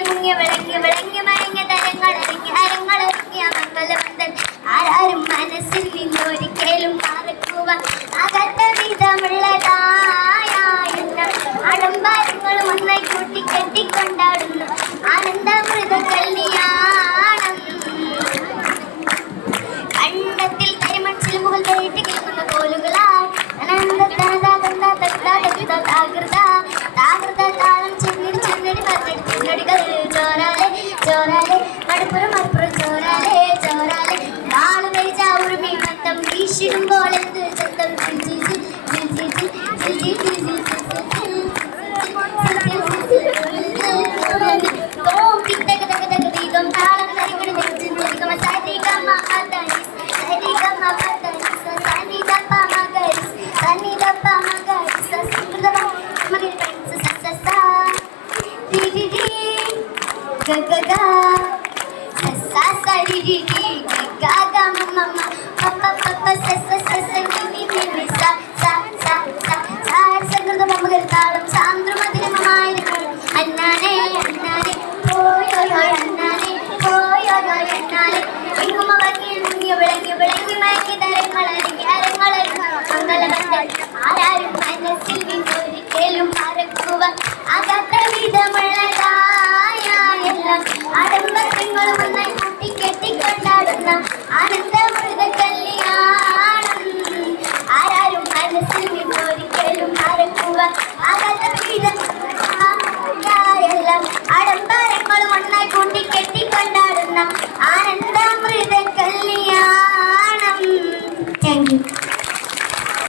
മുങ്ങിയ വിളങ്ങി വിളങ്ങി മയങ്ങിയ തരങ്ങളറിഞ്ഞി അരങ്ങളറിഞ്ഞിയ മംഗളവന്തൻ ആരാരും മനസ്സിൽ നിന്നൊരിക്കലും മറക്കുവാൻ ആകാത്ത വിധമുള്ളതായ ആഡംബരങ്ങളും ഒന്നായി കൂട്ടി കെട്ടിക്കൊണ്ടാടുന്നു ആനന്ദമൃത കല്യാണം. കണ്ടത്തിൽ കരിമൺസിൽ മുകൾ തേട്ടി കേൾക്കുന്ന കോലുകളായി താളം ചെന്നിടി ചെന്നിടി പത്തടി ചെന്നടികൾ ചോരാലെ ചോരാലെ മടുപ്പുറം മടുപ്പുറം ചോരാലെ ചോരാലെ താളം വരിച്ച ഉറുമി മത്തം വീശിടുമ്പോൾ എന്ത് ചത്തം ആരാരും മനസ്സിൽ നിന്നൊരിക്കലും മറക്കുവാൻ ആകാത്ത വിധമുള്ളതായ എല്ലാം ആഡംബരങ്ങളും ഒന്നായി കൂട്ടി കെട്ടിക്കൊണ്ടാടുന്ന ആനന്ദ